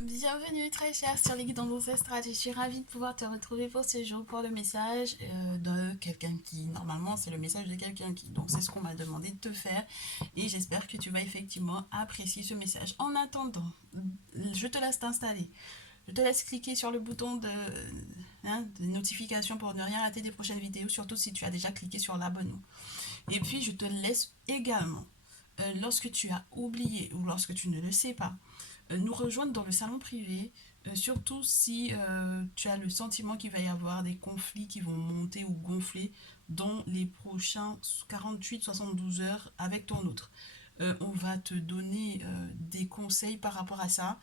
Bienvenue très cher sur les guidances ancestrales, je suis ravie de pouvoir te retrouver pour ce jour pour le message de quelqu'un qui, normalement c'est le message de quelqu'un qui, donc c'est ce qu'on m'a demandé de te faire et j'espère que tu vas effectivement apprécier ce message. En attendant, je te laisse t'installer, je te laisse cliquer sur le bouton de notification pour ne rien rater des prochaines vidéos, surtout si tu as déjà cliqué sur l'abonnement. Et puis je te laisse également, lorsque tu as oublié ou lorsque tu ne le sais pas, nous rejoindre dans le salon privé, surtout si tu as le sentiment qu'il va y avoir des conflits qui vont monter ou gonfler dans les prochains 48-72 heures avec ton autre. On va te donner des conseils par rapport à ça.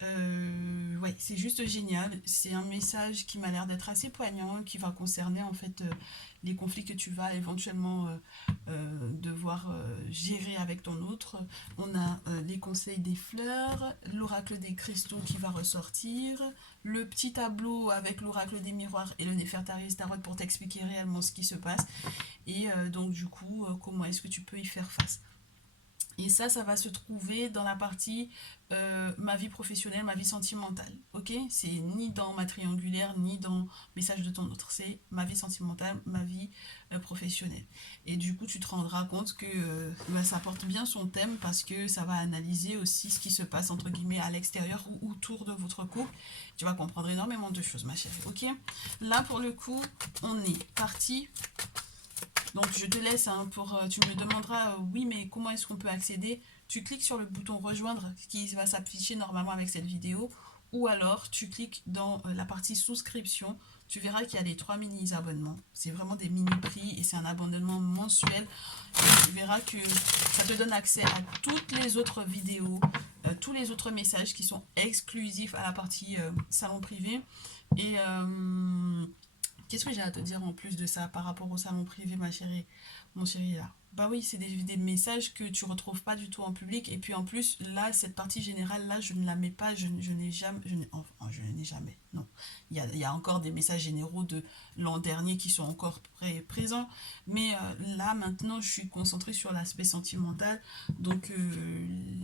Ouais, c'est juste génial. C'est un message qui m'a l'air d'être assez poignant, qui va concerner en fait les conflits que tu vas éventuellement devoir gérer avec ton autre. On a les conseils des fleurs, l'oracle des cristaux qui va ressortir, le petit tableau avec l'oracle des miroirs et le Néfertari Tarot pour t'expliquer réellement ce qui se passe et donc du coup comment est-ce que tu peux y faire face. Et ça va se trouver dans la partie ma vie professionnelle, ma vie sentimentale. Ok? C'est ni dans ma triangulaire, ni dans message de ton autre. C'est ma vie sentimentale, ma vie professionnelle. Et du coup, tu te rendras compte que ça porte bien son thème parce que ça va analyser aussi ce qui se passe entre guillemets à l'extérieur ou autour de votre couple. Tu vas comprendre énormément de choses, ma chérie. Ok? Là, pour le coup, on est parti. Donc je te laisse hein, tu me demanderas oui mais comment est-ce qu'on peut accéder. Tu cliques sur le bouton rejoindre qui va s'afficher normalement avec cette vidéo ou alors tu cliques dans la partie souscription. Tu verras qu'il y a les 3 mini abonnements. C'est vraiment des mini prix et c'est un abonnement mensuel. Et tu verras que ça te donne accès à toutes les autres vidéos, tous les autres messages qui sont exclusifs à la partie salon privé. Et qu'est-ce que j'ai à te dire en plus de ça par rapport au salon privé, ma chérie, mon chéri là? Bah oui, c'est des messages que tu retrouves pas du tout en public. Et puis en plus, là, cette partie générale, là, je ne la mets pas, je n'ai jamais, enfin, je n'ai jamais, non. Il y a encore des messages généraux de l'an dernier qui sont encore présents. Mais là, maintenant, je suis concentrée sur l'aspect sentimental. Donc,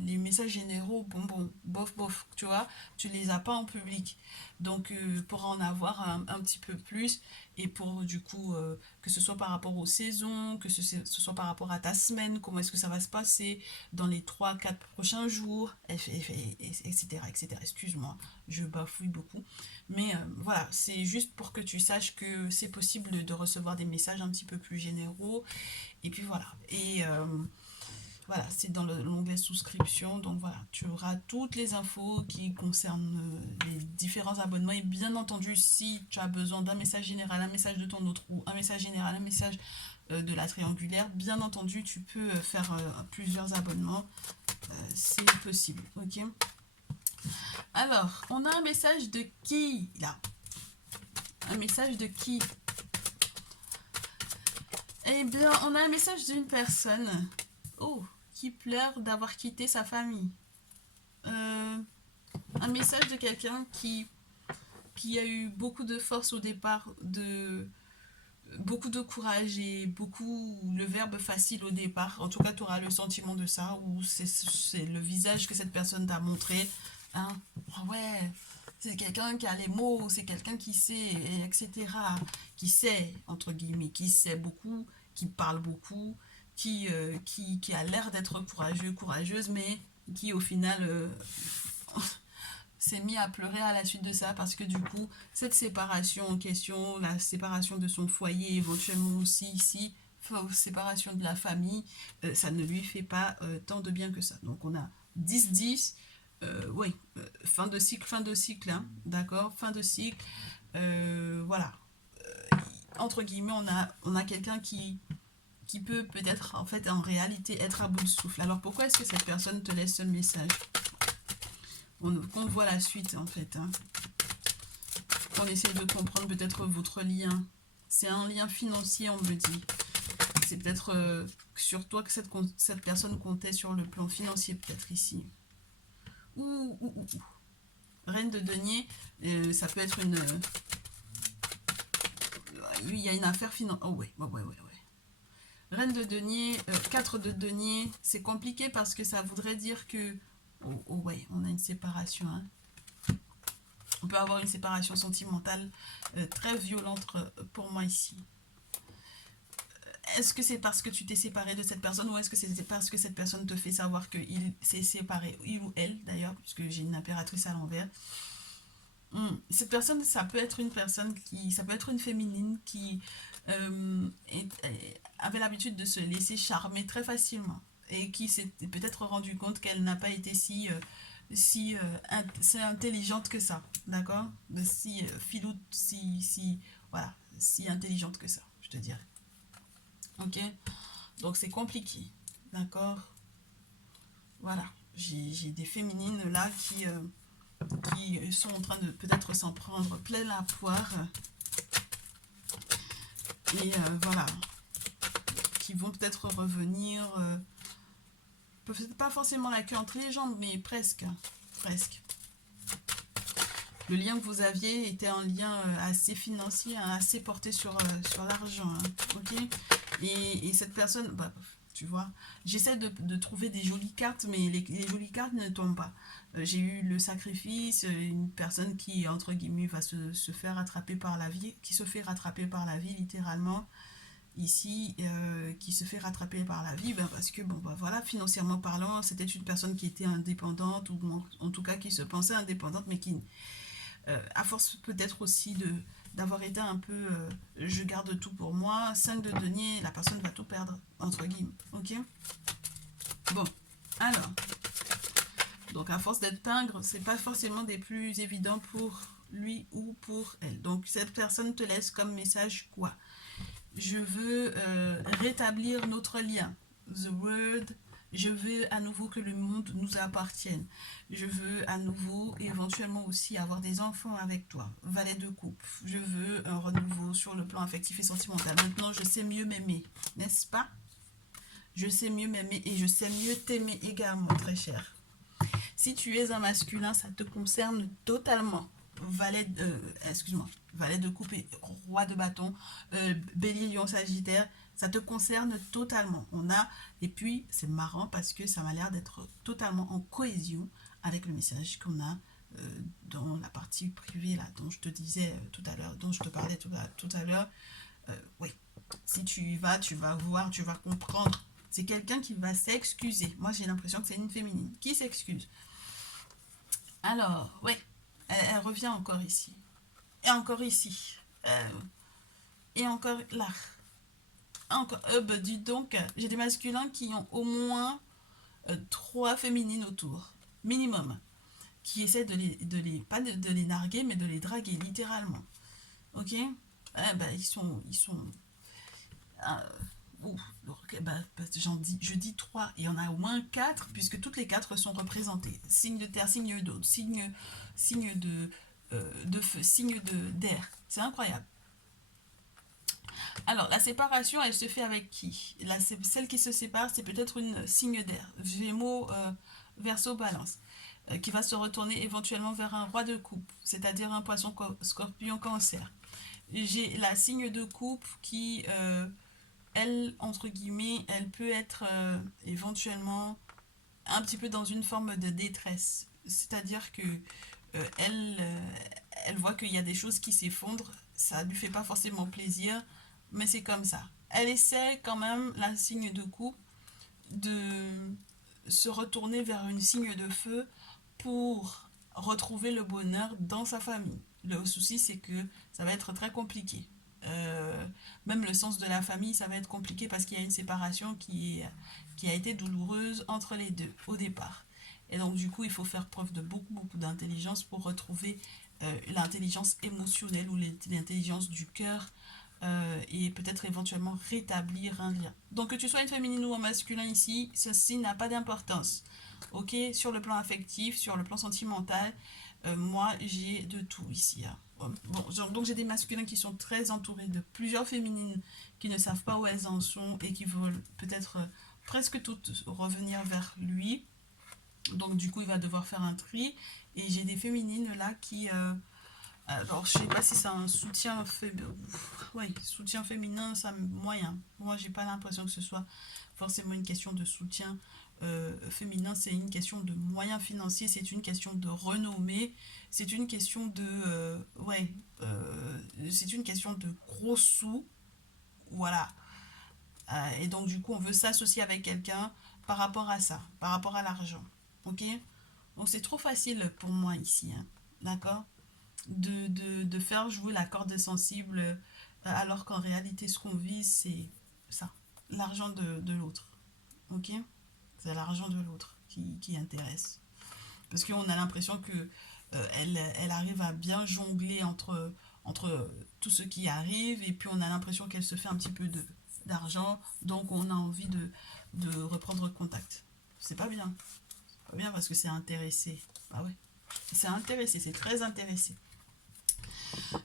les messages généraux, bon, bof, bof, tu vois, tu les as pas en public. Donc, pour en avoir un petit peu plus, et pour du coup que ce soit par rapport aux saisons, que ce soit par rapport à ta semaine, comment est-ce que ça va se passer dans les 3-4 prochains jours, etc. etc. Excuse-moi, je bafouille beaucoup. Mais voilà, c'est juste pour que tu saches que c'est possible de recevoir des messages un petit peu plus généraux. Et puis voilà. Et voilà, c'est dans l'onglet souscription. Donc voilà, tu auras toutes les infos qui concernent les différents abonnements. Et bien entendu, si tu as besoin d'un message général, un message de ton autre, ou un message général, un message de la triangulaire, bien entendu, tu peux faire plusieurs abonnements. C'est possible, ok? Alors, on a un message de qui là? Un message de qui? Eh bien, on a un message d'une personne. Oh, qui pleure d'avoir quitté sa famille. Euh, un message de quelqu'un qui a eu beaucoup de force au départ, beaucoup de courage et beaucoup le verbe facile au départ. En tout cas, tu auras le sentiment de ça, ou c'est le visage que cette personne t'a montré. Hein? Ah ouais, c'est quelqu'un qui a les mots, c'est quelqu'un qui sait, etc. Qui sait, entre guillemets, qui sait beaucoup, qui parle beaucoup, qui a l'air d'être courageux, courageuse, mais qui au final s'est mis à pleurer à la suite de ça parce que du coup, cette séparation en question, la séparation de son foyer, éventuellement aussi ici, séparation de la famille, ça ne lui fait pas tant de bien que ça. Donc on a 10-10, oui, fin de cycle, hein, d'accord, fin de cycle, voilà. Entre guillemets, on a quelqu'un qui peut peut-être en fait en réalité être à bout de souffle. Alors pourquoi est-ce que cette personne te laisse ce message? Qu'on voit la suite en fait, hein. On essaie de comprendre peut-être votre lien. C'est un lien financier, on me dit. C'est peut-être sur toi que cette personne comptait sur le plan financier, peut-être ici. Ouh. Reine de denier, ça peut être une... il y a une affaire financière. Oh ouais. Reine de denier, 4 de denier, c'est compliqué parce que ça voudrait dire que... Oh ouais, on a une séparation, hein. On peut avoir une séparation sentimentale très violente pour moi ici. Est-ce que c'est parce que tu t'es séparé de cette personne ou est-ce que c'est parce que cette personne te fait savoir qu'il s'est séparé, il ou elle d'ailleurs, puisque j'ai une impératrice à l'envers. Cette personne, ça peut être une personne qui, ça peut être une féminine qui avait l'habitude de se laisser charmer très facilement et qui s'est peut-être rendu compte qu'elle n'a pas été si intelligente que ça, d'accord? Si filoute, voilà, si intelligente que ça, je te dirais. Ok? Donc c'est compliqué, d'accord? Voilà, j'ai des féminines là qui sont en train de peut-être s'en prendre plein la poire et voilà, qui vont peut-être revenir, peut-être pas forcément la queue entre les jambes, mais presque, presque. Le lien que vous aviez était un lien assez financier, hein, assez porté sur l'argent, hein, ok? Et cette personne, bah, tu vois, j'essaie de trouver des jolies cartes, mais les jolies cartes ne tombent pas. J'ai eu le sacrifice, une personne qui, entre guillemets, va se faire rattraper par la vie, qui se fait rattraper par la vie, littéralement, ici, qui se fait rattraper par la vie, ben parce que, bon, ben voilà, financièrement parlant, c'était une personne qui était indépendante, ou en tout cas qui se pensait indépendante, mais qui à force peut-être aussi d'avoir été un peu je garde tout pour moi, 5 de denier, la personne va tout perdre, entre guillemets, ok? Bon, alors, donc à force d'être pingre, c'est pas forcément des plus évidents pour lui ou pour elle. Donc cette personne te laisse comme message quoi? Je veux rétablir notre lien. The word, je veux à nouveau que le monde nous appartienne. Je veux à nouveau, éventuellement aussi, avoir des enfants avec toi. Valet de coupe. Je veux un renouveau sur le plan affectif et sentimental. Maintenant, je sais mieux m'aimer, n'est-ce pas? Je sais mieux m'aimer et je sais mieux t'aimer également, très cher. Si tu es un masculin, ça te concerne totalement. Excuse-moi, valet de coupe et roi de bâton, bélier, lion, sagittaire, ça te concerne totalement. Et puis c'est marrant parce que ça m'a l'air d'être totalement en cohésion avec le message qu'on a dans la partie privée là, dont je te disais tout à l'heure, dont je te parlais tout à l'heure. Oui, si tu y vas, tu vas voir, tu vas comprendre. C'est quelqu'un qui va s'excuser. Moi j'ai l'impression que c'est une féminine qui s'excuse. Alors, oui, elle revient encore ici. Et encore ici. Et encore là. Encore, bah, dis donc, j'ai des masculins qui ont au moins 3 féminines autour. Minimum. Qui essaient pas de les narguer, mais de les draguer, littéralement. Ok? Bah, ils sont bah, je dis 3 et il y en a au moins 4 puisque toutes les 4 sont représentées. Signe de terre, signe d'eau, signe de feu, signe d'air. C'est incroyable. Alors, la séparation, elle se fait avec qui? Celle qui se sépare, c'est peut-être une signe d'air. Gémeaux, Verseau, Balance. Qui va se retourner éventuellement vers un roi de coupe, c'est-à-dire un poisson, scorpion, cancer. J'ai la signe de coupe qui... elle, entre guillemets, elle peut être éventuellement un petit peu dans une forme de détresse. C'est-à-dire que elle voit qu'il y a des choses qui s'effondrent, ça ne lui fait pas forcément plaisir, mais c'est comme ça. Elle essaie quand même, la signe de coupe, de se retourner vers une signe de feu pour retrouver le bonheur dans sa famille. Le souci, c'est que ça va être très compliqué. Même le sens de la famille, ça va être compliqué parce qu'il y a une séparation qui a été douloureuse entre les deux au départ. Et donc du coup, il faut faire preuve de beaucoup d'intelligence pour retrouver l'intelligence émotionnelle ou l'intelligence du cœur et peut-être éventuellement rétablir un lien. Donc que tu sois une féminine ou un masculin ici, ceci n'a pas d'importance. Ok, sur le plan affectif, sur le plan sentimental, moi j'ai de tout ici. Hein. Bon, donc j'ai des masculins qui sont très entourés de plusieurs féminines qui ne savent pas où elles en sont et qui veulent peut-être presque toutes revenir vers lui. Donc du coup il va devoir faire un tri. Et j'ai des féminines là qui... alors je sais pas si c'est un soutien soutien féminin, ça moyen. Moi j'ai pas l'impression que ce soit forcément une question de soutien féminin, c'est une question de moyens financiers, c'est une question de renommée, c'est une question de... c'est une question de gros sous, voilà. Et donc, du coup, on veut s'associer avec quelqu'un par rapport à ça, par rapport à l'argent. Ok? Donc, c'est trop facile pour moi ici, hein, d'accord? De faire jouer la corde sensible alors qu'en réalité, ce qu'on vise, c'est ça, l'argent de l'autre. Ok? C'est l'argent de l'autre qui intéresse. Parce qu'on a l'impression que elle arrive à bien jongler entre tout ce qui arrive et puis on a l'impression qu'elle se fait un petit peu d'argent, donc on a envie de reprendre contact. C'est pas bien. C'est pas bien parce que c'est intéressé. Ah ouais. C'est intéressé, c'est très intéressé.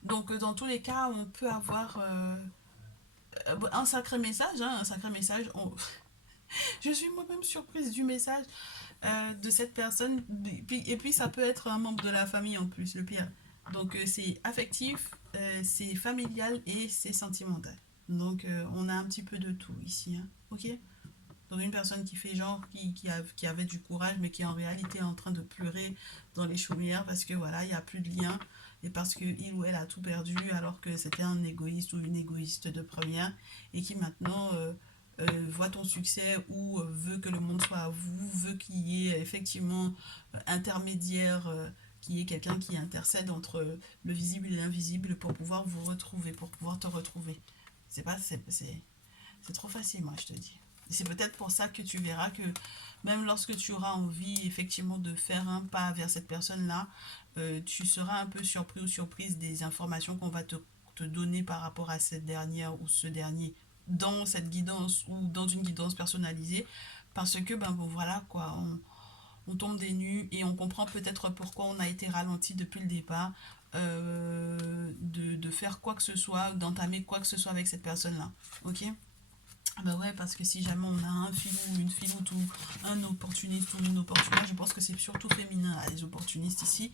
Donc dans tous les cas, on peut avoir un sacré message, hein, un sacré message. Je suis moi-même surprise du message de cette personne. Et puis ça peut être un membre de la famille en plus, le pire. Donc c'est affectif, c'est familial et c'est sentimental. Donc on a un petit peu de tout ici, hein. Ok? Donc une personne qui fait genre, qui avait du courage, mais qui en réalité est en train de pleurer dans les chaumières parce que voilà, il n'y a plus de lien et parce qu'il ou elle a tout perdu alors que c'était un égoïste ou une égoïste de première et qui maintenant voit ton succès ou veut que le monde soit à vous, veut qu'il y ait effectivement intermédiaire, qu'il y ait quelqu'un qui intercède entre le visible et l'invisible pour pouvoir vous retrouver, pour pouvoir te retrouver. C'est pas, c'est trop facile, moi, je te dis. Et c'est peut-être pour ça que tu verras que même lorsque tu auras envie effectivement de faire un pas vers cette personne-là, tu seras un peu surpris ou surprise des informations qu'on va te donner par rapport à cette dernière ou ce dernier dans cette guidance ou dans une guidance personnalisée. Parce que, ben bon, voilà, quoi, on tombe des nues et on comprend peut-être pourquoi on a été ralenti depuis le départ de faire quoi que ce soit, d'entamer quoi que ce soit avec cette personne-là. Ok? Bah ouais, parce que si jamais on a un filou ou une filoute ou un opportuniste ou une opportuniste, je pense que c'est surtout féminin, là, les opportunistes ici.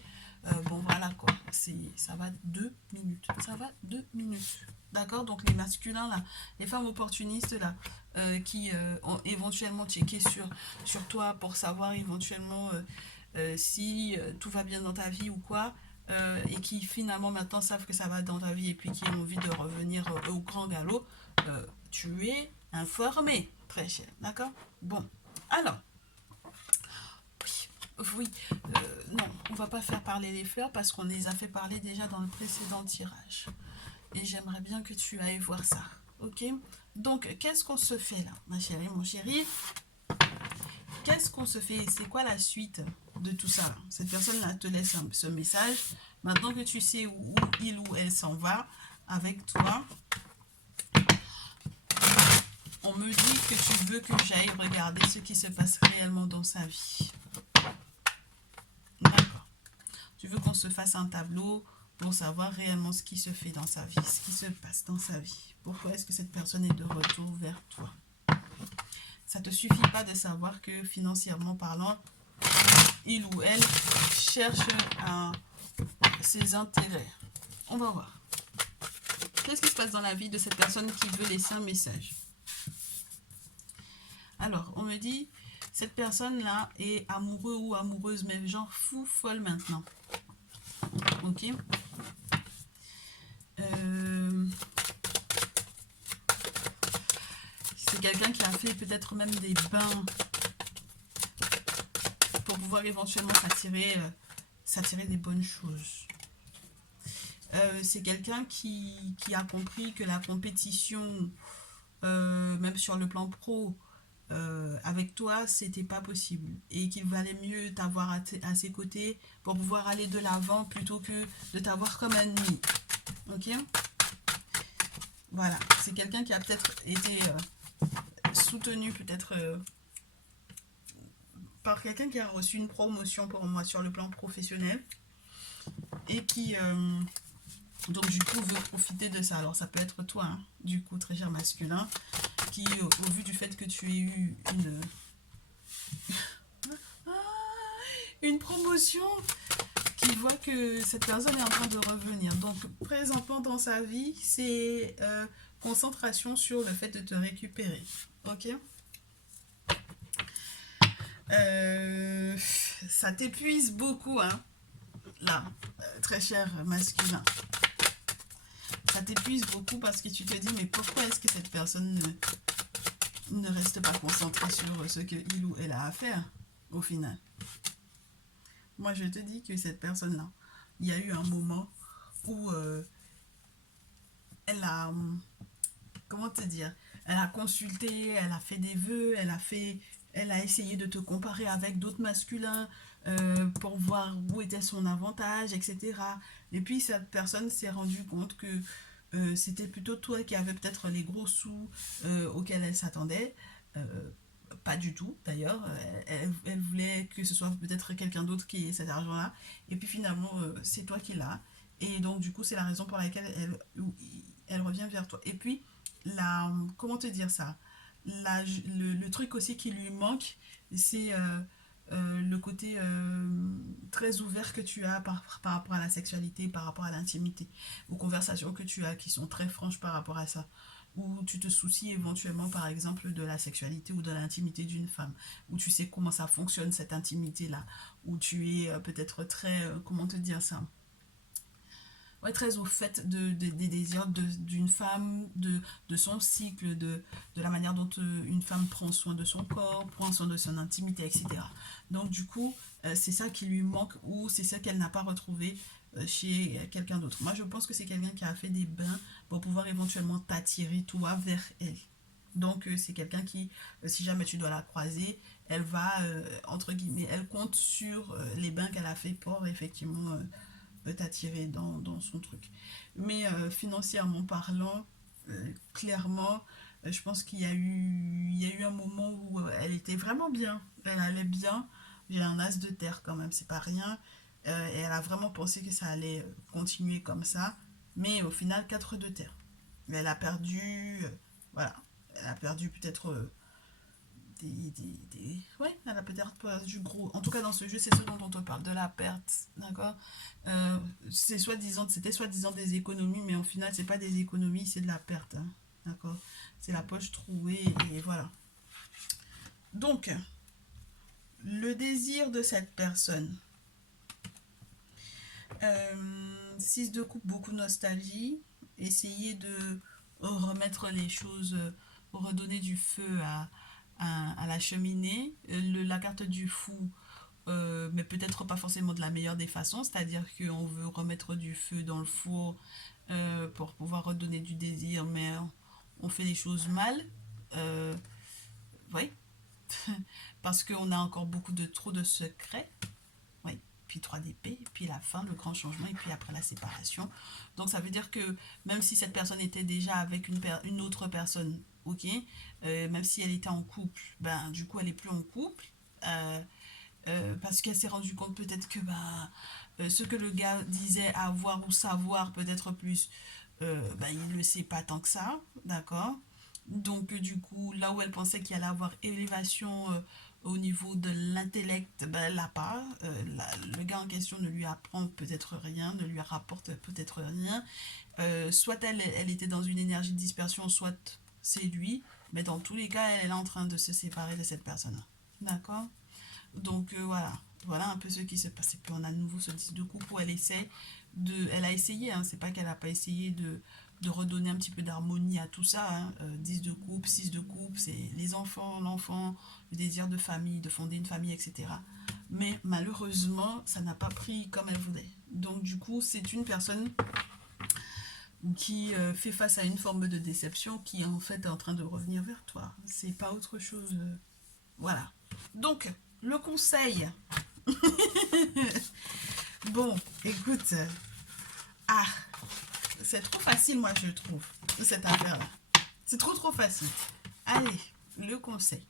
Bon, voilà quoi, ça va 2 minutes. Ça va 2 minutes. D'accord? Donc les masculins, là, les femmes opportunistes, là, qui ont éventuellement checké sur toi pour savoir éventuellement si tout va bien dans ta vie ou quoi. Et qui finalement maintenant savent que ça va dans ta vie et puis qui ont envie de revenir au grand galop, tu es informé, très cher, d'accord? Bon, alors, oui, non, on va pas faire parler les fleurs parce qu'on les a fait parler déjà dans le précédent tirage. Et j'aimerais bien que tu ailles voir ça, ok? Donc, qu'est-ce qu'on se fait là, ma chérie, mon chéri? Qu'est-ce qu'on se fait? C'est quoi la suite de tout ça là? Cette personne-là te laisse ce message. Maintenant que tu sais où il ou elle s'en va avec toi, on me dit que tu veux que j'aille regarder ce qui se passe réellement dans sa vie. D'accord. Tu veux qu'on se fasse un tableau pour savoir réellement ce qui se fait dans sa vie, ce qui se passe dans sa vie. Pourquoi est-ce que cette personne est de retour vers toi? Ça ne te suffit pas de savoir que financièrement parlant, il ou elle cherche ses intérêts. On va voir. Qu'est-ce qui se passe dans la vie de cette personne qui veut laisser un message? Alors, on me dit, cette personne-là est amoureux ou amoureuse, mais genre fou, folle maintenant. Ok? C'est quelqu'un qui a fait peut-être même des bains pour pouvoir éventuellement s'attirer des bonnes choses. C'est quelqu'un qui a compris que la compétition, même sur le plan pro, avec toi, c'était pas possible. Et qu'il valait mieux t'avoir à ses côtés pour pouvoir aller de l'avant plutôt que de t'avoir comme ennemi. Ok? Voilà. C'est quelqu'un qui a peut-être été soutenu, peut-être par quelqu'un qui a reçu une promotion pour moi sur le plan professionnel et qui donc du coup veut profiter de ça. Alors ça peut être toi, hein, du coup très cher masculin, qui au vu du fait que tu aies eu une promotion, qui voit que cette personne est en train de revenir. Donc présentement dans sa vie, c'est concentration sur le fait de te récupérer. Ok? Euh, Ça t'épuise beaucoup, hein, là, très cher masculin. Ça t'épuise beaucoup parce que tu te dis, mais pourquoi est-ce que cette personne ne reste pas concentrée sur ce qu'il ou elle a à faire, au final? Moi, je te dis que cette personne-là, il y a eu un moment où elle a, comment te dire, elle a consulté, elle a fait des vœux, elle a essayé de te comparer avec d'autres masculins pour voir où était son avantage, etc. Et puis cette personne s'est rendue compte que c'était plutôt toi qui avais peut-être les gros sous auxquels elle s'attendait. Euh, Pas du tout d'ailleurs, elle voulait que ce soit peut-être quelqu'un d'autre qui ait cet argent-là, et puis finalement c'est toi qui l'as, et donc du coup c'est la raison pour laquelle elle revient vers toi. Et puis comment te dire ça, le truc aussi qui lui manque, c'est le côté très ouvert que tu as par rapport à la sexualité, par rapport à l'intimité, aux conversations que tu as qui sont très franches par rapport à ça, où tu te soucies éventuellement par exemple de la sexualité ou de l'intimité d'une femme, où tu sais comment ça fonctionne cette intimité-là, où tu es peut-être très, comment te dire ça, ouais, très au fait des désirs d'une femme, de son cycle, de la manière dont une femme prend soin de son corps, prend soin de son intimité, etc. Donc du coup, c'est ça qui lui manque, ou c'est ça qu'elle n'a pas retrouvé chez quelqu'un d'autre. Moi, je pense que c'est quelqu'un qui a fait des bains pour pouvoir éventuellement t'attirer, toi, vers elle. Donc c'est quelqu'un qui, si jamais tu dois la croiser, elle va, entre guillemets, elle compte sur les bains qu'elle a fait pour effectivement t'attirer dans son truc. Mais financièrement parlant, clairement, je pense il y a eu un moment où elle était vraiment bien. Elle allait bien. J'ai un as de terre quand même, c'est pas rien. Et elle a vraiment pensé que ça allait continuer comme ça. Mais au final, 4 de terre. Mais elle a perdu, voilà, elle a perdu peut-être ouais, elle a peut-être pas du gros. En tout cas, dans ce jeu, c'est ce dont on te parle, de la perte, d'accord. C'était soi-disant des économies, mais au final, c'est pas des économies, c'est de la perte, hein, d'accord. C'est la poche trouée, et voilà. Donc, le désir de cette personne, 6 de coupe, beaucoup de nostalgie, essayer de remettre les choses, redonner du feu à la cheminée. La carte du fou, mais peut-être pas forcément de la meilleure des façons, c'est-à-dire qu'on veut remettre du feu dans le four pour pouvoir redonner du désir, mais on fait les choses mal. Euh, oui, parce qu'on a encore trop de secrets. Oui, puis 3 d'épée, puis la fin, le grand changement, et puis après la séparation. Donc ça veut dire que même si cette personne était déjà avec une autre personne, ok, même si elle était en couple, ben du coup elle est plus en couple. Euh, parce qu'elle s'est rendue compte peut-être que bah, ce que le gars disait avoir ou savoir peut-être plus, bah, il ne le sait pas tant que ça, d'accord. Donc du coup, là où elle pensait qu'il allait avoir élévation au niveau de l'intellect, ben, elle l'a pas. Le gars en question ne lui apprend peut-être rien, ne lui rapporte peut-être rien. Soit elle était dans une énergie de dispersion, soit c'est lui. Mais dans tous les cas, elle est en train de se séparer de cette personne. D'accord. Donc voilà, voilà un peu ce qui se passe. Et puis on a de nouveau ce 10 de coupe où elle a essayé, hein, c'est pas qu'elle a pas essayé de redonner un petit peu d'harmonie à tout ça. Hein. 10 de coupe, 6 de coupe, c'est les enfants, l'enfant, le désir de famille, de fonder une famille, etc. Mais malheureusement, ça n'a pas pris comme elle voulait. Donc du coup, c'est une personne qui fait face à une forme de déception qui en fait est en train de revenir vers toi. C'est pas autre chose. Voilà. Donc, le conseil. Bon, écoute. Ah, c'est trop facile, moi, je trouve, cette affaire-là. C'est trop facile. Allez, le conseil.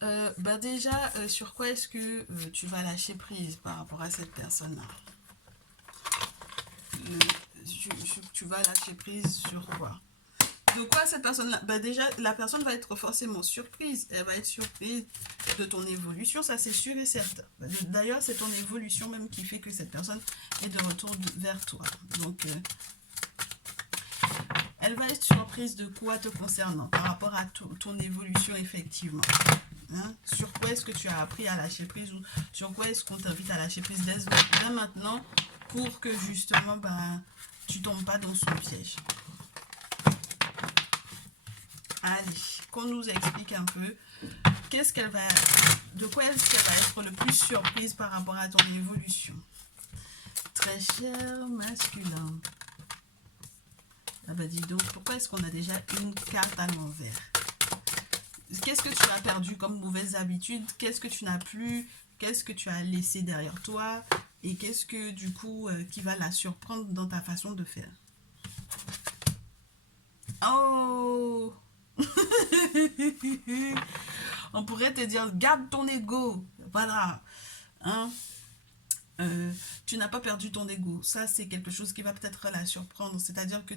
Bah déjà, sur quoi est-ce que tu vas lâcher prise par rapport à cette personne-là? Tu vas lâcher prise sur quoi? De quoi cette personne-là? Bah déjà, la personne va être forcément surprise. Elle va être surprise de ton évolution, ça c'est sûr et certain. D'ailleurs, c'est ton évolution même qui fait que cette personne est de retour vers toi. Donc, Elle va être surprise de quoi te concernant par rapport à ton évolution effectivement. Hein? Sur quoi est-ce que tu as appris à lâcher prise ou sur quoi est-ce qu'on t'invite à lâcher prise dès maintenant pour que justement tu tombes pas dans son piège. Allez, qu'on nous explique un peu de quoi est-ce qu'elle va être le plus surprise par rapport à ton évolution. Très cher masculin. Ah bah dis donc, pourquoi est-ce qu'on a déjà une carte à l'envers? Qu'est-ce que tu as perdu comme mauvaise habitude? Qu'est-ce que tu n'as plus? Qu'est-ce que tu as laissé derrière toi? Et qu'est-ce que du coup qui va la surprendre dans ta façon de faire? Oh! On pourrait te dire, garde ton ego. Voilà. Hein? Tu n'as pas perdu ton ego. Ça, c'est quelque chose qui va peut-être la surprendre. C'est-à-dire que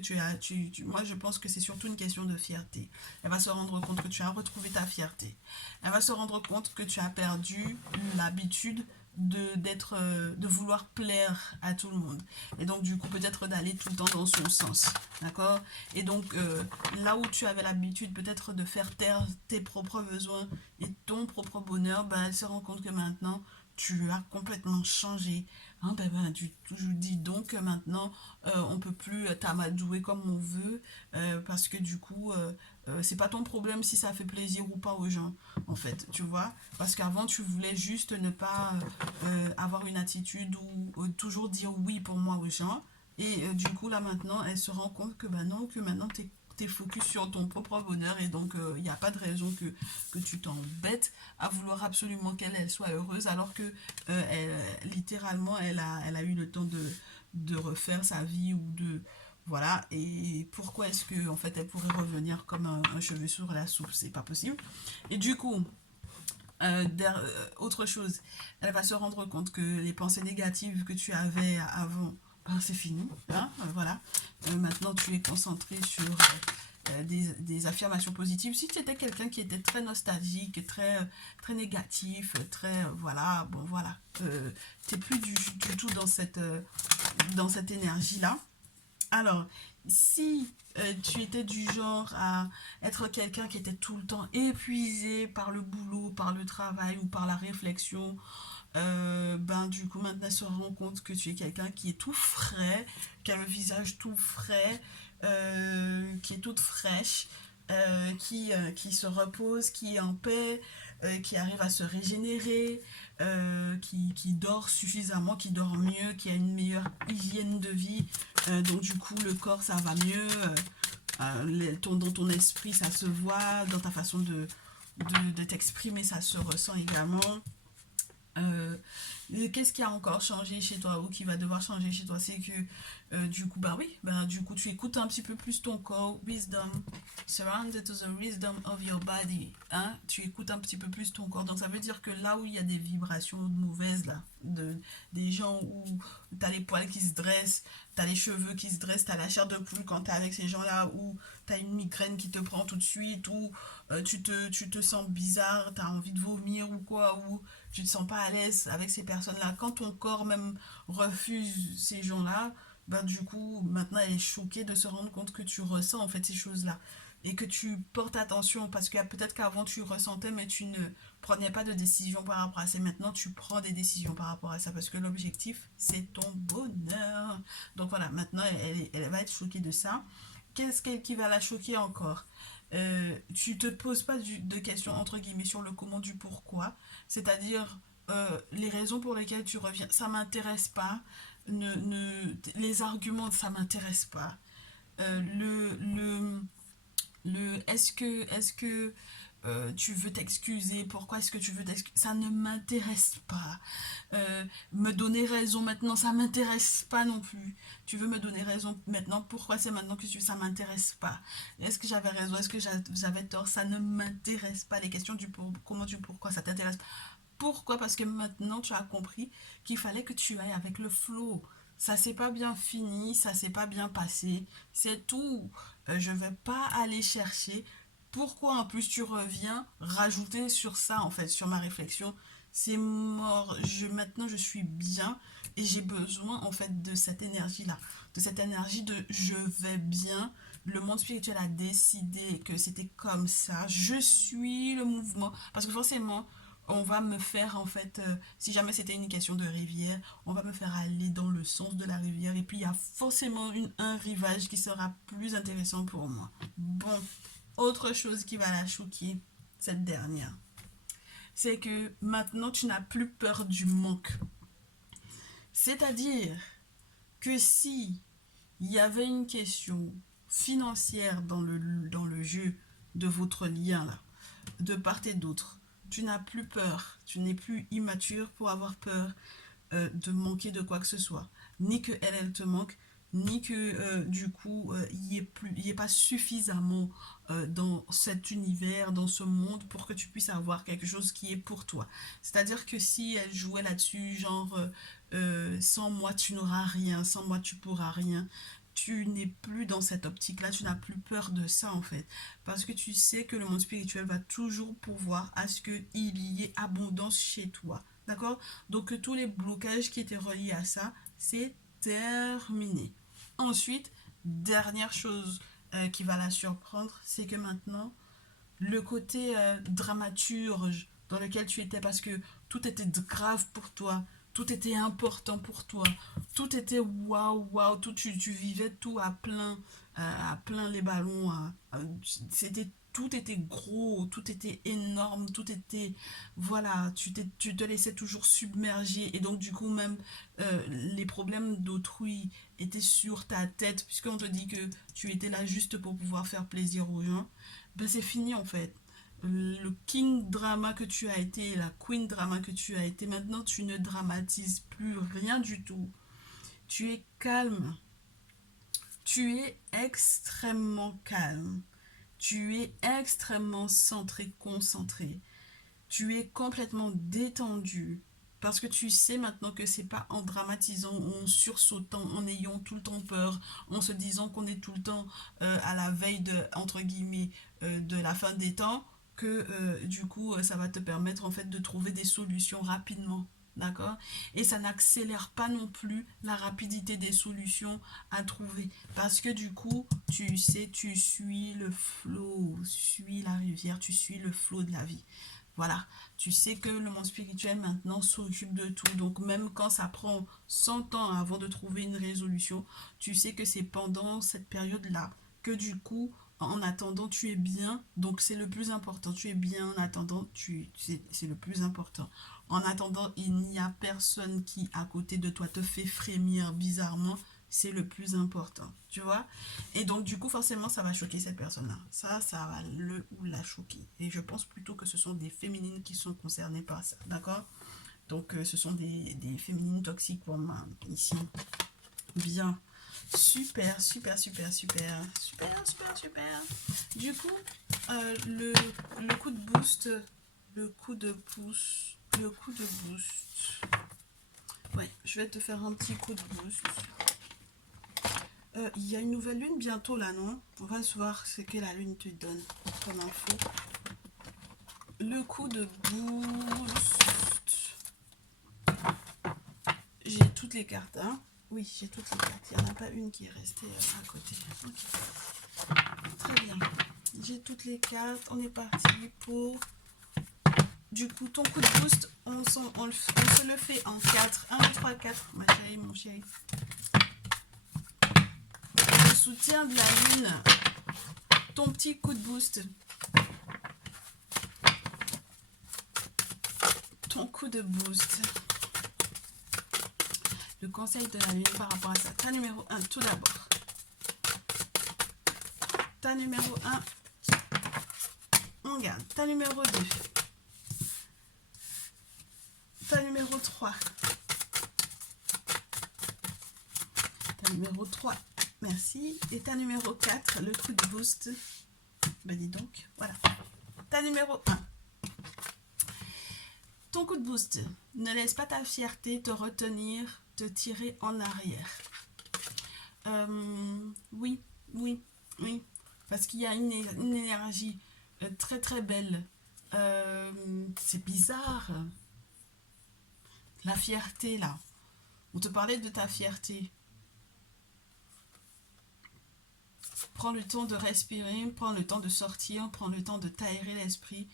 moi, je pense que c'est surtout une question de fierté. Elle va se rendre compte que tu as retrouvé ta fierté. Elle va se rendre compte que tu as perdu l'habitude de vouloir plaire à tout le monde. Et donc, du coup, peut-être d'aller tout le temps dans son sens. D'accord? Et donc, là où tu avais l'habitude peut-être de faire taire tes propres besoins et ton propre bonheur, elle se rend compte que maintenant, tu as complètement changé. Hein, tu dis donc que maintenant, on peut plus t'amadouer comme on veut, parce que du coup, c'est pas ton problème si ça fait plaisir ou pas aux gens, en fait, tu vois. Parce qu'avant, tu voulais juste ne pas avoir une attitude ou toujours dire oui pour moi aux gens. Et du coup, là maintenant, elle se rend compte que non, que maintenant, t'es focus sur ton propre bonheur et donc il n'y a pas de raison que tu t'embêtes à vouloir absolument qu'elle soit heureuse alors que littéralement elle a eu le temps de refaire sa vie ou de voilà. Et pourquoi est-ce que en fait elle pourrait revenir comme un cheveu sur la soupe? C'est pas possible. Et du coup autre chose, elle va se rendre compte que les pensées négatives que tu avais avant, c'est fini. Hein, voilà. Maintenant, tu es concentré sur des affirmations positives. Si tu étais quelqu'un qui était très nostalgique, très négatif, très voilà, bon voilà, tu n'es plus du tout dans cette énergie-là. Alors, si tu étais du genre à être quelqu'un qui était tout le temps épuisé par le boulot, par le travail ou par la réflexion, du coup maintenant elle se rend compte que tu es quelqu'un qui est tout frais, qui a le visage tout frais, qui est toute fraîche, qui se repose, qui est en paix, qui arrive à se régénérer, qui dort suffisamment, qui dort mieux, qui a une meilleure hygiène de vie. Donc du coup le corps ça va mieux, dans ton esprit ça se voit, dans ta façon de t'exprimer ça se ressent également. Qu'est-ce qui a encore changé chez toi ou qui va devoir changer chez toi? C'est que du coup, du coup, tu écoutes un petit peu plus ton corps. Wisdom, surrounded to the wisdom of your body. Hein? Tu écoutes un petit peu plus ton corps. Donc, ça veut dire que là où il y a des vibrations mauvaises, là, des gens où tu as les poils qui se dressent, tu as les cheveux qui se dressent, tu as la chair de poule quand tu es avec ces gens-là, ou tu as une migraine qui te prend tout de suite, ou tu te sens bizarre, tu as envie de vomir ou quoi, ou tu te sens pas à l'aise avec ces personnes-là. Quand ton corps même refuse ces gens-là, du coup, maintenant, elle est choquée de se rendre compte que tu ressens en fait ces choses-là. Et que tu portes attention parce que peut-être qu'avant tu ressentais mais tu ne prenais pas de décision par rapport à ça. Maintenant tu prends des décisions par rapport à ça parce que l'objectif c'est ton bonheur. Donc voilà, maintenant elle va être choquée de ça. Qu'est-ce qui va la choquer encore? Tu te poses pas de questions entre guillemets sur le comment du pourquoi, c'est-à-dire les raisons pour lesquelles tu reviens, ça m'intéresse pas, les arguments, ça m'intéresse pas. Euh, le, le, est-ce que tu veux t'excuser, pourquoi est-ce que tu veux t'excuser, ça ne m'intéresse pas. Me donner raison maintenant, ça m'intéresse pas non plus. Tu veux me donner raison maintenant, pourquoi c'est maintenant que ça m'intéresse pas. Est-ce que j'avais raison, est-ce que j'avais tort, ça ne m'intéresse pas. Les questions comment du pourquoi, ça t'intéresse pas. Pourquoi? Parce que maintenant tu as compris qu'il fallait que tu ailles avec le flow. Ça s'est pas bien fini, ça s'est pas bien passé, c'est tout. Je vais pas aller chercher. Pourquoi en plus tu reviens rajouter sur ça en fait, sur ma réflexion? C'est mort. Maintenant je suis bien et j'ai besoin en fait de cette énergie là, de cette énergie de je vais bien, le monde spirituel a décidé que c'était comme ça. Je suis le mouvement. Parce que forcément, on va me faire, en fait, si jamais c'était une question de rivière, on va me faire aller dans le sens de la rivière. Et puis, il y a forcément un rivage qui sera plus intéressant pour moi. Bon, autre chose qui va la choquer, cette dernière, c'est que maintenant, tu n'as plus peur du manque. C'est-à-dire que si il y avait une question financière dans le jeu de votre lien là, de part et d'autre, tu n'as plus peur, tu n'es plus immature pour avoir peur de manquer de quoi que ce soit, ni que elle te manque, ni que du coup il y ait pas suffisamment dans cet univers, dans ce monde pour que tu puisses avoir quelque chose qui est pour toi. C'est-à-dire que si elle jouait là-dessus, genre sans moi tu n'auras rien, sans moi tu pourras rien, tu n'es plus dans cette optique-là, tu n'as plus peur de ça en fait. Parce que tu sais que le monde spirituel va toujours pourvoir à ce qu'il y ait abondance chez toi. D'accord? Donc tous les blocages qui étaient reliés à ça, c'est terminé. Ensuite, dernière chose qui va la surprendre, c'est que maintenant, le côté dramaturge dans lequel tu étais, parce que tout était grave pour toi, tout était important pour toi, tout était waouh, waouh, tout, tu vivais tout à plein les ballons, c'était tout était gros, tout était énorme, tout était, voilà, tu te laissais toujours submerger et donc du coup même les problèmes d'autrui étaient sur ta tête puisqu'on te dit que tu étais là juste pour pouvoir faire plaisir aux gens, ben c'est fini en fait. Le king drama que tu as été, la queen drama que tu as été, maintenant tu ne dramatises plus rien du tout. Tu es calme. Tu es extrêmement calme. Tu es extrêmement centré, concentré. Tu es complètement détendu. Parce que tu sais maintenant que c'est pas en dramatisant, en sursautant, en ayant tout le temps peur, en se disant qu'on est tout le temps à la veille de, entre guillemets, de la fin des temps, que du coup ça va te permettre en fait de trouver des solutions rapidement. D'accord? Et ça n'accélère pas non plus la rapidité des solutions à trouver. Parce que du coup, tu sais, tu suis le flot, suis la rivière, tu suis le flot de la vie. Voilà, tu sais que le monde spirituel maintenant s'occupe de tout. Donc même quand ça prend 100 ans avant de trouver une résolution, tu sais que c'est pendant cette période-là que du coup, en attendant, tu es bien. Donc c'est le plus important. Tu es bien en attendant, c'est le plus important. En attendant, il n'y a personne qui, à côté de toi, te fait frémir bizarrement. C'est le plus important, tu vois. Et donc, du coup, forcément, ça va choquer cette personne-là. Ça va le ou la choquer. Et je pense plutôt que ce sont des féminines qui sont concernées par ça, d'accord? Donc, ce sont des féminines toxiques pour moi, ici. Bien. Super, super, super, super. Super, super, super. Du coup, le coup de boost, le coup de pouce, le coup de boost. Ouais, je vais te faire un petit coup de boost. Il y a une nouvelle lune bientôt là, non? On va se voir ce que la lune te donne comme info. Le coup de boost. J'ai toutes les cartes, hein? Oui, j'ai toutes les cartes. Il n'y en a pas une qui est restée à côté. Okay. Très bien. J'ai toutes les cartes. On est parti pour... Du coup, ton coup de boost, on se le fait en 4. 1, 2, 3, 4. Ma chérie, mon chéri. Le soutien de la lune. Ton petit coup de boost. Ton coup de boost. Le conseil de la lune par rapport à ça. Ta numéro 1, tout d'abord. Ta numéro 1, on garde. Ta numéro 2. Ta numéro 3. Ta numéro 3. Merci. Et ta numéro 4, le coup de boost. Ben dis donc, voilà. Ta numéro 1. Ton coup de boost. Ne laisse pas ta fierté te retenir, te tirer en arrière. Oui, oui, oui. Parce qu'il y a une énergie très très belle. C'est bizarre. La fierté là. On te parlait de ta fierté. Prends le temps de respirer, prends le temps de sortir, prends le temps de t'aérer l'esprit.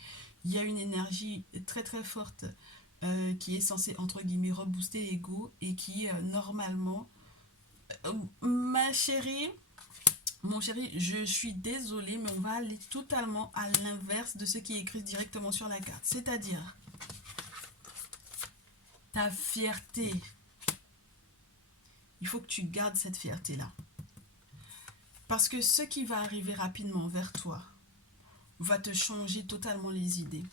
Il y a une énergie très très forte qui est censée, entre guillemets, rebooster l'ego et qui, normalement... ma chérie, mon chéri, je suis désolée, mais on va aller totalement à l'inverse de ce qui est écrit directement sur la carte. C'est-à-dire, ta fierté. Il faut que tu gardes cette fierté-là. Parce que ce qui va arriver rapidement vers toi va te changer totalement les idées.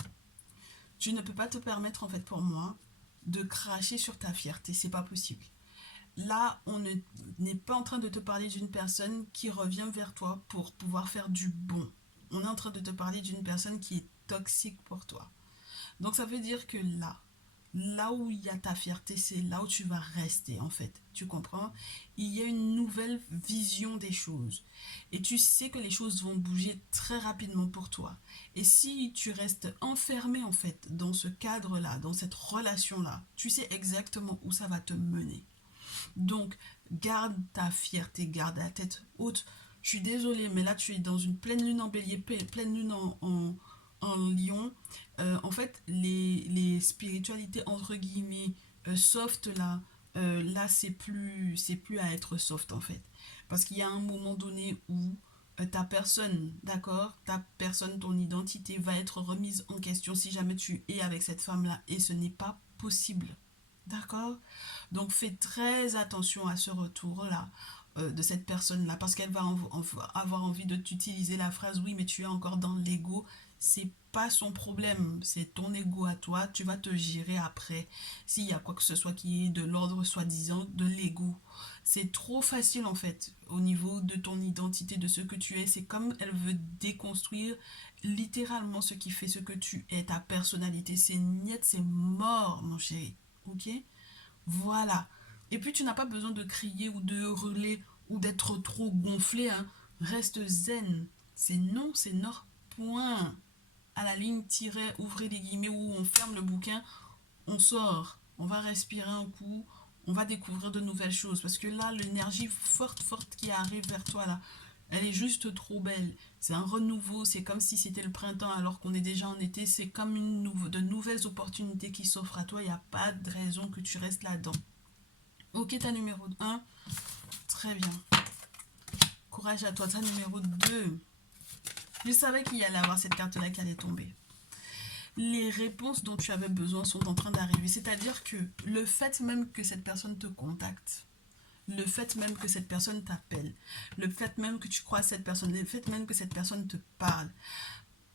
Tu ne peux pas te permettre, en fait, pour moi, de cracher sur ta fierté. C'est pas possible. Là, on n'est pas en train de te parler d'une personne qui revient vers toi pour pouvoir faire du bon. On est en train de te parler d'une personne qui est toxique pour toi. Donc ça veut dire que là où il y a ta fierté, c'est là où tu vas rester en fait. Tu comprends? Il y a une nouvelle vision des choses. Et tu sais que les choses vont bouger très rapidement pour toi. Et si tu restes enfermé en fait dans ce cadre-là, dans cette relation-là, tu sais exactement où ça va te mener. Donc, garde ta fierté, garde la tête haute. Je suis désolée, mais là, tu es dans une pleine lune en bélier, pleine lune en lion. En fait, les spiritualités, entre guillemets, soft, là c'est plus à être soft, en fait. Parce qu'il y a un moment donné où ta personne, d'accord, ta personne, ton identité va être remise en question si jamais tu es avec cette femme-là. Et ce n'est pas possible. D'accord? Donc fais très attention à ce retour-là de cette personne-là parce qu'elle va avoir envie de t'utiliser la phrase oui mais tu es encore dans l'ego. C'est pas son problème, c'est ton ego à toi, tu vas te gérer après s'il y a quoi que ce soit qui est de l'ordre soi-disant de l'ego. C'est trop facile en fait au niveau de ton identité, de ce que tu es. C'est comme elle veut déconstruire littéralement ce qui fait ce que tu es, ta personnalité. C'est niet, c'est mort mon chéri. Ok? Voilà. Et puis tu n'as pas besoin de crier ou de hurler ou d'être trop gonflé, hein. Reste zen. C'est non, c'est non. Point. À la ligne tiret, ouvrez les guillemets où on ferme le bouquin, on sort. On va respirer un coup. On va découvrir de nouvelles choses. Parce que là, l'énergie forte, forte qui arrive vers toi, là, elle est juste trop belle. C'est un renouveau. C'est comme si c'était le printemps alors qu'on est déjà en été. C'est comme de nouvelles opportunités qui s'offrent à toi. Il n'y a pas de raison que tu restes là-dedans. Ok, ta numéro 1. Très bien. Courage à toi. Ta numéro 2. Je savais qu'il y allait avoir cette carte-là qui allait tomber. Les réponses dont tu avais besoin sont en train d'arriver. C'est-à-dire que le fait même que cette personne te contacte, le fait même que cette personne t'appelle, le fait même que tu crois à cette personne, le fait même que cette personne te parle,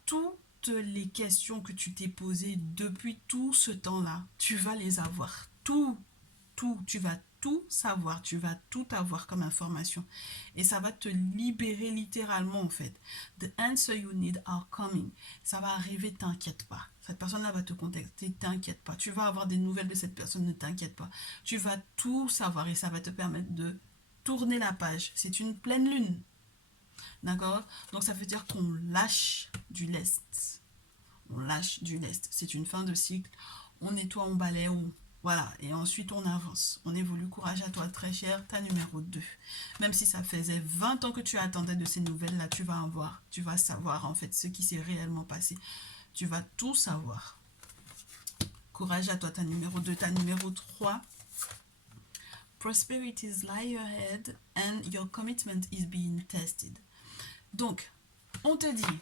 toutes les questions que tu t'es posées depuis tout ce temps-là, tu vas les avoir. Tu vas tout savoir, tu vas tout avoir comme information. Et ça va te libérer littéralement en fait. The answer you need are coming. Ça va arriver, t'inquiète pas. Cette personne-là va te contacter, t'inquiète pas. Tu vas avoir des nouvelles de cette personne, ne t'inquiète pas. Tu vas tout savoir et ça va te permettre de tourner la page. C'est une pleine lune. D'accord? Donc ça veut dire qu'on lâche du lest. On lâche du lest. C'est une fin de cycle. On nettoie, on balaye, voilà, et ensuite on avance, on évolue. Courage à toi très cher, ta numéro 2. Même si ça faisait 20 ans que tu attendais de ces nouvelles-là, tu vas savoir en fait ce qui s'est réellement passé. Tu vas tout savoir. Courage à toi, ta numéro 2, ta numéro 3. Prosperities lie ahead and your commitment is being tested. Donc, on te dit,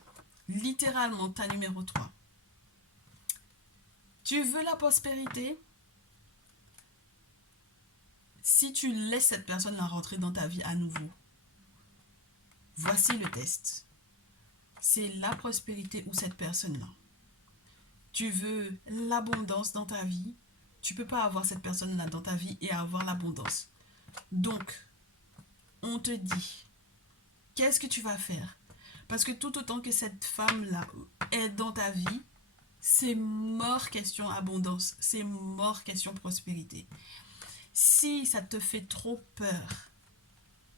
littéralement, ta numéro 3. Tu veux la prospérité? Si tu laisses cette personne la rentrer dans ta vie à nouveau, voici le test. C'est la prospérité ou cette personne-là. Tu veux l'abondance dans ta vie, tu ne peux pas avoir cette personne-là dans ta vie et avoir l'abondance. Donc, on te dit, qu'est-ce que tu vas faire? Parce que tout autant que cette femme-là est dans ta vie, c'est mort question abondance, c'est mort question prospérité. Si ça te fait trop peur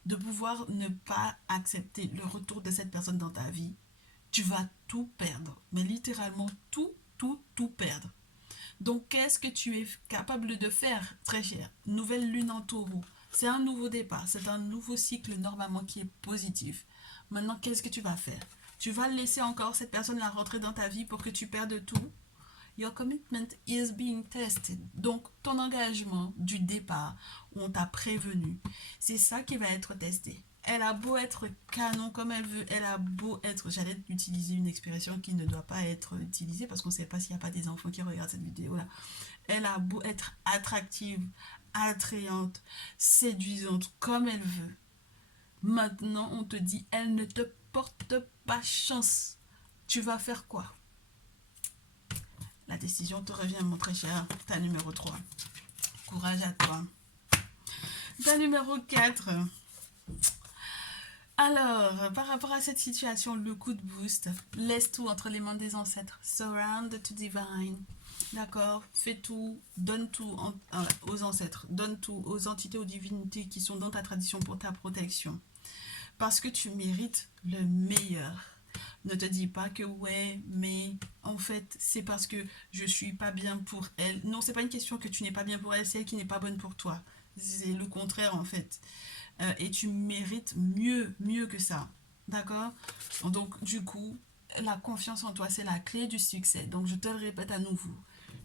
de pouvoir ne pas accepter le retour de cette personne dans ta vie, tu vas tout perdre. Mais littéralement tout perdre. Donc, qu'est-ce que tu es capable de faire, très cher? Nouvelle lune en taureau. C'est un nouveau départ. C'est un nouveau cycle normalement qui est positif. Maintenant, qu'est-ce que tu vas faire? Tu vas laisser encore cette personne-là rentrer dans ta vie pour que tu perdes tout? Your commitment is being tested. Donc, ton engagement du départ, où on t'a prévenu, c'est ça qui va être testé. Elle a beau être canon comme elle veut, elle a beau être, j'allais utiliser une expression qui ne doit pas être utilisée parce qu'on ne sait pas s'il n'y a pas des enfants qui regardent cette vidéo-là. Elle a beau être attractive, attrayante, séduisante comme elle veut. Maintenant, on te dit, elle ne te porte pas chance. Tu vas faire quoi? La décision te revient, mon très cher. Ta numéro 3. Courage à toi. Ta numéro 4. Alors, par rapport à cette situation, le coup de boost, laisse tout entre les mains des ancêtres. Surround to divine. D'accord? Fais tout, donne tout aux ancêtres, donne tout aux entités, aux divinités qui sont dans ta tradition pour ta protection. Parce que tu mérites le meilleur. Ne te dis pas que ouais, mais en fait, c'est parce que je suis pas bien pour elle. Non, c'est pas une question que tu n'es pas bien pour elle, c'est elle qui n'est pas bonne pour toi. C'est le contraire en fait. Et tu mérites mieux que ça. D'accord? Donc, du coup, la confiance en toi, c'est la clé du succès. Donc, je te le répète à nouveau.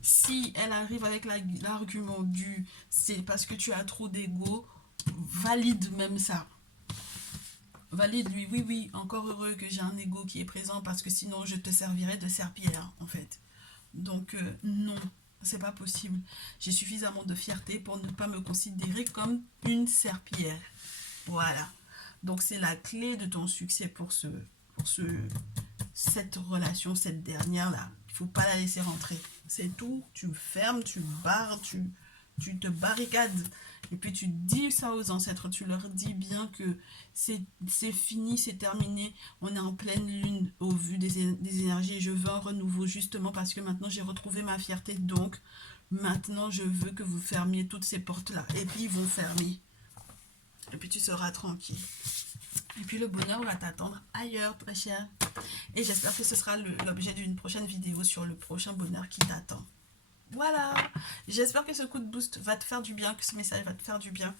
Si elle arrive avec l'argument du c'est parce que tu as trop d'ego, valide même ça. Valide lui, oui, oui, encore heureux que j'ai un ego qui est présent parce que sinon je te servirais de serpillière en fait. Donc, non, c'est pas possible. J'ai suffisamment de fierté pour ne pas me considérer comme une serpillière. Voilà. Donc c'est la clé de ton succès pour cette relation, cette dernière-là. Il ne faut pas la laisser rentrer. C'est tout. Tu fermes, tu barres, tu te barricades. Et puis tu dis ça aux ancêtres. Tu leur dis bien que c'est fini, c'est terminé. On est en pleine lune au vu des énergies. Et je veux un renouveau justement parce que maintenant j'ai retrouvé ma fierté. Donc maintenant je veux que vous fermiez toutes ces portes-là. Et puis ils vont fermer. Et puis tu seras tranquille. Et puis le bonheur va t'attendre ailleurs, très cher. Et j'espère que ce sera l'objet d'une prochaine vidéo sur le prochain bonheur qui t'attend. Voilà. J'espère que ce coup de boost va te faire du bien, que ce message va te faire du bien.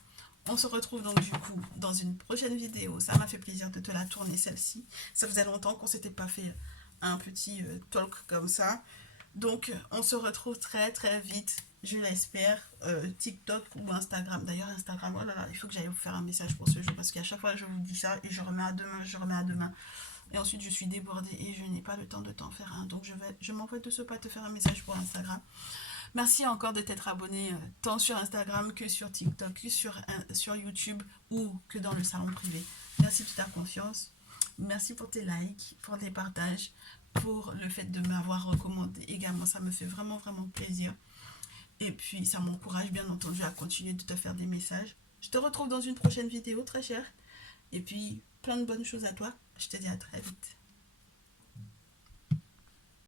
On se retrouve donc du coup dans une prochaine vidéo. Ça m'a fait plaisir de te la tourner celle-ci. Ça faisait longtemps qu'on s'était pas fait un petit talk comme ça. Donc on se retrouve très très vite. Je l'espère, TikTok ou Instagram. D'ailleurs, Instagram, oh là là, il faut que j'aille vous faire un message pour ce jour parce qu'à chaque fois, je vous dis ça et je remets à demain, je remets à demain. Et ensuite, je suis débordée et je n'ai pas le temps de t'en faire un. Donc, je m'envoie de ce pas te faire un message pour Instagram. Merci encore de t'être abonné tant sur Instagram que sur TikTok, que sur YouTube ou que dans le salon privé. Merci de ta confiance. Merci pour tes likes, pour tes partages, pour le fait de m'avoir recommandé également. Ça me fait vraiment, vraiment plaisir. Et puis, ça m'encourage bien entendu à continuer de te faire des messages. Je te retrouve dans une prochaine vidéo, très chère. Et puis, plein de bonnes choses à toi. Je te dis à très vite.